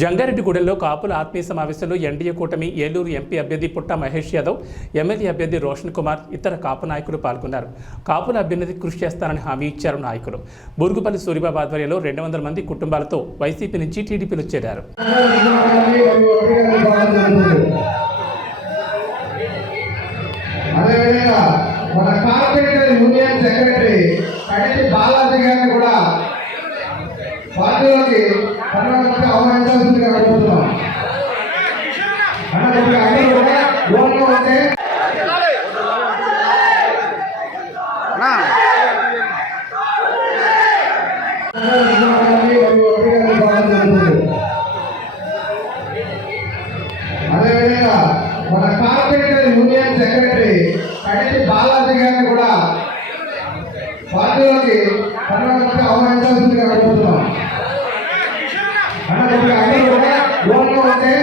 జంగారెడ్డిగూడెంలో కాపుల ఆత్మీయ సమావేశంలో ఎన్డీఏ కూటమి ఏలూరు ఎంపీ అభ్యర్థి పుట్ట మహేష్ యాదవ్ ఎమ్మెల్యే అభ్యర్థి రోషన్ కుమార్ ఇతర కాపు నాయకులు పాల్గొన్నారు. కాపుల అభ్యున్నతికి కృషి చేస్తానని హామీ ఇచ్చారు నాయకులు. బురుగుపల్లి సూరిబాబు ఆధ్వర్యంలో రెండు వందల మంది కుటుంబాలతో వైసీపీ నుంచి టీడీపీలో చేరారు. మన corporator union secretary Kaditi Balaji గారిని కూడా పార్టీలోకి పర్వాలేదు ఆహ్వానించాల్సిందిగా కోరుతున్నాం అన్న కొద్దిగా అందరూ కూడా దూరంగా ఉంటే అదేవిధంగా మన corporator union secretary Kaditi Balaji గారిని కూడా పార్టీలోకి పర్వాలేదు வந்து